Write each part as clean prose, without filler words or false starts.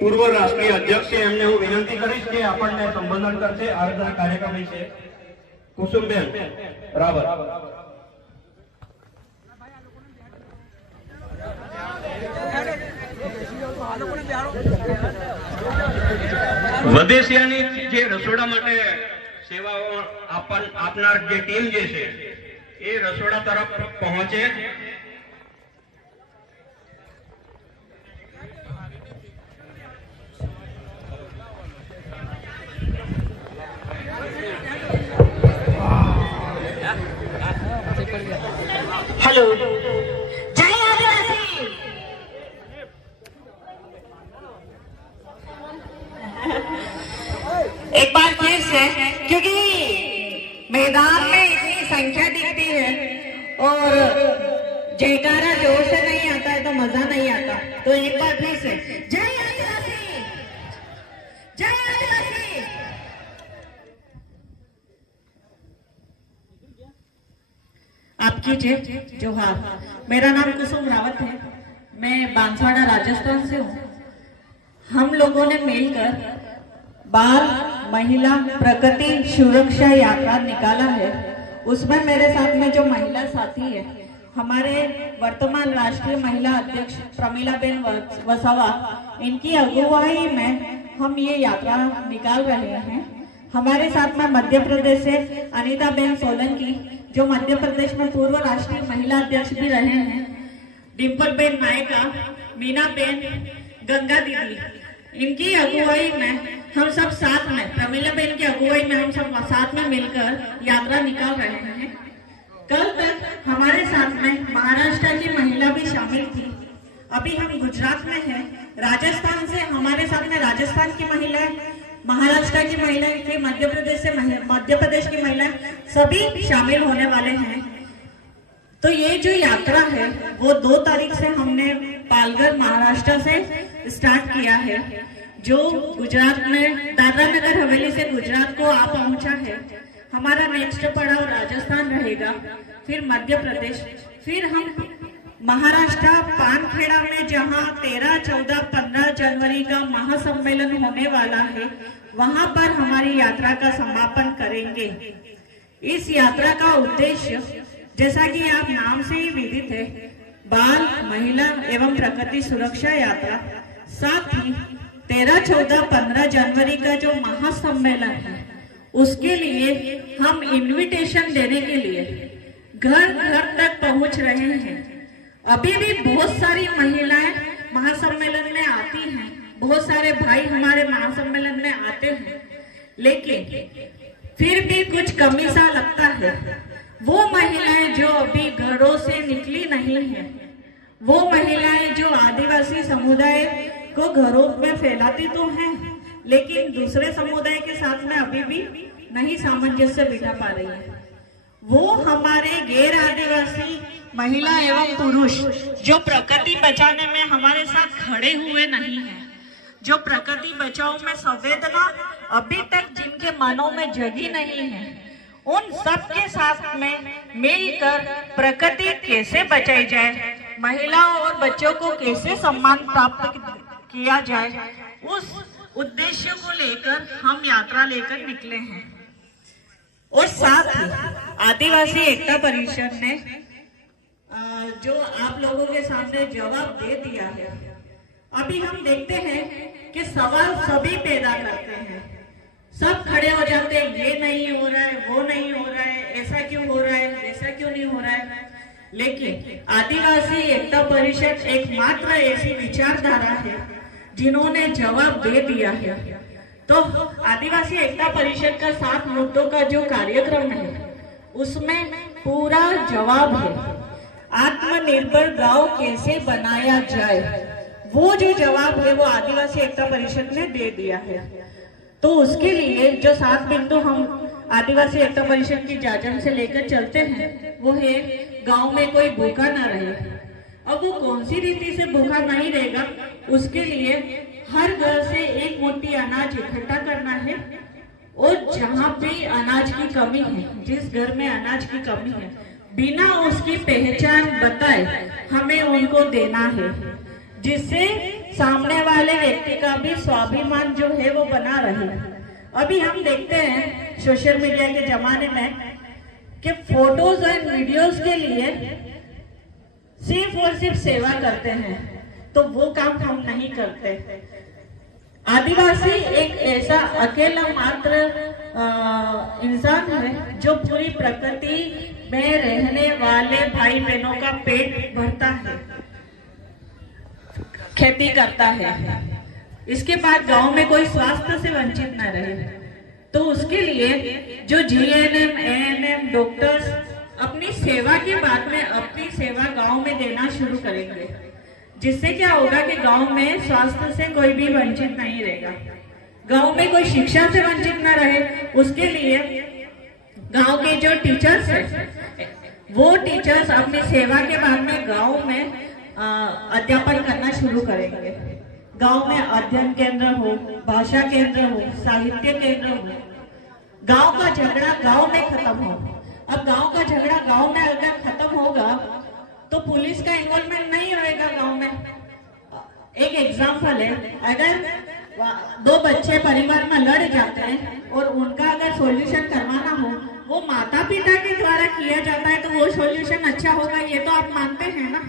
પૂર્વ રાષ્ટ્રીય અધ્યક્ષ છે એમને હું વિનંતી કરીશ કે આપણને સંબોધન કરશે આ કાર્યક્રમ વિશે. કુસુમબેન રાવત. વદેશિયાની જે રસોડા માટે સેવાઓ આપનાર જે ટીમ જે છે એ રસોડા તરફ પહોંચે. हेलो, जय आदिवासी। एक बार फिर से, क्योंकि मैदान में इतनी संख्या दिखती है और जयकारा जोर से नहीं आता है तो मजा नहीं आता, तो एक बार फिर से जय आदिवासी, जय आदिवासी। आपकी जय जोहार। मेरा नाम कुसुम रावत है, मैं बांसवाड़ा राजस्थान से हूँ। हम लोगों ने मिलकर बाल महिला प्रगति सुरक्षा यात्रा निकाला है। उसमें मेरे साथ में जो महिला साथी है, हमारे वर्तमान राष्ट्रीय महिला अध्यक्ष प्रमिलाबेन वसावा, इनकी अगुवाई में हम ये यात्रा निकाल रहे हैं। हमारे साथ में मध्य प्रदेश से अनीताबेन सोलंकी, जो मध्य प्रदेश में पूर्व राष्ट्रीय महिला अध्यक्ष भी रहे हैं, डिम्पलबेन नायका, मीनाबेन, गंगा दीदी, इनकी अगुवाई में हम सब साथ में, प्रमिलाबेन की अगुवाई में हम सब साथ में मिलकर यात्रा निकाल रहे हैं। कल तक हमारे साथ में महाराष्ट्र की महिला भी शामिल थी। अभी हम गुजरात में हैं। राजस्थान से हमारे साथ में राजस्थान की महिलाएं, महाराष्ट्र की महिलाएं, फिर मध्य प्रदेश की महिलाएं सभी शामिल होने वाले हैं। तो ये जो यात्रा है वो 2 तारीख से हमने पालघर महाराष्ट्र से स्टार्ट किया है, जो गुजरात में दादरा नगर हवेली से गुजरात को आ पहुंचा है। हमारा नेक्स्ट पड़ाव राजस्थान रहेगा, फिर मध्य प्रदेश, फिर हम महाराष्ट्र पानखेड़ा में जहां 13, 14, 15 जनवरी का महासम्मेलन होने वाला है, वहां पर हमारी यात्रा का समापन करेंगे। इस यात्रा का उद्देश्य, जैसा कि आप नाम से ही विदित है, बाल महिला एवं प्रगति सुरक्षा यात्रा, साथ ही 13, 14, 15 जनवरी का जो महासम्मेलन है, उसके लिए हम इनविटेशन देने के लिए घर घर तक पहुंच रहे हैं। अभी भी बहुत सारी महिलाएं महासम्मेलन में आती हैं, बहुत सारे भाई हमारे महासम्मेलन में आते हैं, लेकिन फिर भी कुछ कमी सा लगता है। वो महिलाएं जो अभी घरों से निकली नहीं है, वो महिलाएं जो आदिवासी समुदाय को घरों में फैलाती तो हैं, लेकिन दूसरे समुदाय के साथ में अभी भी नहीं सामंजस्य बिठा पा रही है। वो हमारे गैर आदिवासी महिला एवं पुरुष जो प्रकृति बचाने में हमारे साथ खड़े हुए नहीं हैं, जो प्रकृति बचाओ में संवेदना अभी तक जिनके मनों में जगी नहीं है, उन सब के साथ में मिलकर प्रकृति कैसे बचाई जाए, महिलाओं और बच्चों को कैसे सम्मान प्राप्त किया जाए, उस उद्देश्य को लेकर हम यात्रा लेकर निकले हैं। और साथ ही आदिवासी एकता परिषद ने जो आप लोगों के सामने जवाब दे दिया है। अभी हम देखते हैं कि सवाल सभी पैदा करते हैं, सब खड़े हो जाते हैं, ये नहीं हो रहा है, वो नहीं हो रहा है, ऐसा क्यों हो रहा है, ऐसा क्यों नहीं हो रहा है। लेकिन आदिवासी एकता परिषद एकमात्र ऐसी विचारधारा है जिन्होंने जवाब दे दिया है। तो आदिवासी एकता परिषद का 7 मुद्दों का जो कार्यक्रम है, उसमें पूरा जवाब है। आत्मनिर्भर गांव कैसे बनाया जाए, वो जो जवाब है वो आदिवासी एकता परिषद ने दे दिया है। तो उसके लिए जो 7 बिंदु हम आदिवासी एकता परिषद की जाजम से लेकर चलते हैं, वो है गांव में कोई भूखा ना रहे। अब वो कौन सी रीति से भूखा नहीं रहेगा, उसके लिए हर घर से 1 मुट्ठी अनाज इकट्ठा करना है, और जहाँ भी अनाज की कमी है, जिस घर में अनाज की कमी है, बिना उसकी पहचान बताए हमें उनको देना है, जिससे सामने वाले व्यक्ति का भी स्वाभिमान जो है वो बना रहे। अभी हम देखते हैं सोशल मीडिया के जमाने में कि फोटोज एंड वीडियोस के लिए सिर्फ और सिर्फ सेवा करते हैं, तो वो काम हम नहीं करते। आदिवासी एक ऐसा अकेला मात्र इंसान है जो पूरी प्रकृति में रहने वाले भाई बहनों का पेट भरता है, खेती करता है, इसके बाद गांव में कोई स्वास्थ्य से वंचित न रहे। तो उसके लिए जो जीएनएम, एएनएम, डॉक्टर्स अपनी सेवा के बाद में अपनी सेवा गांव में देना शुरू करेंगे, जिससे क्या होगा कि गांव में स्वास्थ्य से कोई भी वंचित नहीं रहेगा, गांव में कोई शिक्षा से वंचित न रहे। उसके लिए गांव के जो टीचर्स हैं वो टीचर्स अपनी सेवा के बाद में गांव में अध्यापन करना शुरू करेंगे। गांव में अध्ययन केंद्र हो, भाषा केंद्र हो, साहित्य केंद्र हो, गांव का झगड़ा गांव में खत्म हो। अब गांव का झगड़ा गांव में अगर खत्म होगा तो पुलिस का इन्वॉल्वमेंट नहीं रहेगा गांव में। एक एग्जाम्पल है, अगर दो बच्चे परिवार में लड़ जाते हैं और उनका अगर सॉल्यूशन करवाना हो, वो माता पिता के द्वारा किया जाता है, तो वो सॉल्यूशन अच्छा होगा, ये तो आप मानते हैं ना।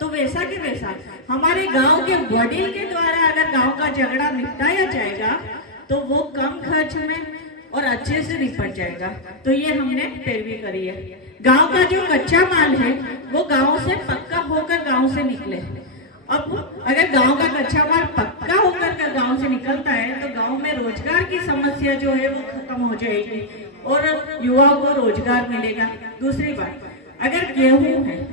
तो वैसा कि वैसा हमारे गांव के वडील के द्वारा अगर गांव का झगड़ा निपटाया जाएगा तो वो कम खर्च में और अच्छे से निपट जाएगा। तो ये हमने पैरवी करी है। गांव का जो कच्चा माल है वो गांव से पक्का होकर गांव से निकले। अब अगर गांव का कच्चा माल पक्का होकर गांव से निकलता है तो गांव में रोजगार की समस्या जो है वो खत्म हो जाएगी और युवाओं को रोजगार मिलेगा। दूसरी बात, अगर गेहूं है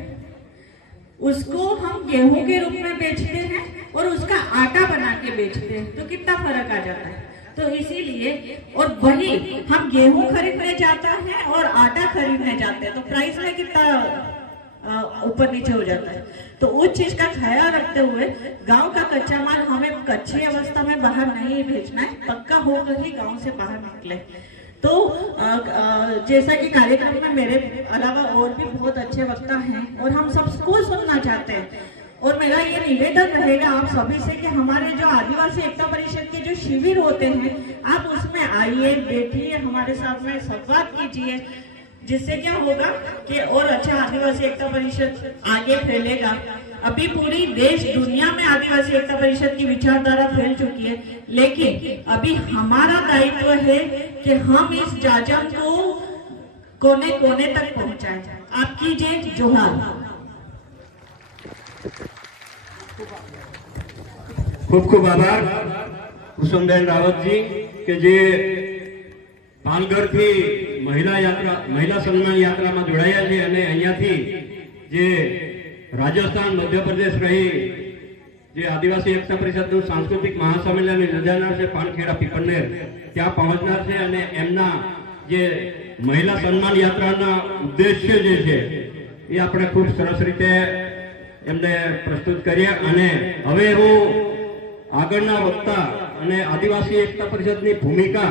उसको हम गेहूं के रूप में बेचते हैं और उसका आटा बना के बेचते हैं, तो कितना फर्क आ जाता है। तो इसीलिए, और वही हम गेहूं खरीदने जाते हैं और आटा खरीदने जाते हैं तो प्राइस में कितना ऊपर नीचे हो जाता है। तो उस चीज का ख्याल रखते हुए गांव का कच्चा माल हमें कच्ची अवस्था में बाहर नहीं भेजना है, पक्का होकर ही गांव से बाहर निकले। तो जैसा कि कार्यक्रम में मेरे अलावा और भी बहुत अच्छे वक्ता हैं और हम सबको सुनना चाहते हैं, और मेरा ये निवेदन रहेगा आप सभी से कि हमारे जो आदिवासी एकता परिषद के जो शिविर होते हैं आप उसमें आइए, बैठिए, हमारे साथ में संवाद कीजिए, जिससे क्या होगा कि और अच्छा आदिवासी एकता परिषद आगे फैलेगा। अभी पूरी देश दुनिया में आदिवासी एकता परिषद की विचारधारा फैल चुकी है, लेकिन अभी हमारा दायित्व है कि हम इस जाजम को कोने कोने तक पहुंचाएं। आपकी जय जोहार। खूब खूब आभार कुसुमबेन रावतजी કે જે પાલઘરથી મહિલા સન્માન યાત્રામાં જોડાયા છે અને અહીંયાથી જે રાજસ્થાન મધ્યપ્રદેશ રહી જે આદિવાસી એકતા પરિષદનું સાંસ્કૃતિક મહાસંમેલન યોજાનાર છે પાનખેડા પીપળનેર ત્યાં પહોંચનાર છે અને એમના જે મહિલા સન્માન યાત્રાના ઉદ્દેશ્ય જે છે એ આપણે ખૂબ સરસ રીતે એમને પ્રસ્તુત કર્યા। અને હવે હું આગળના વક્તા અને આદિવાસી એકતા પરિષદની ભૂમિકા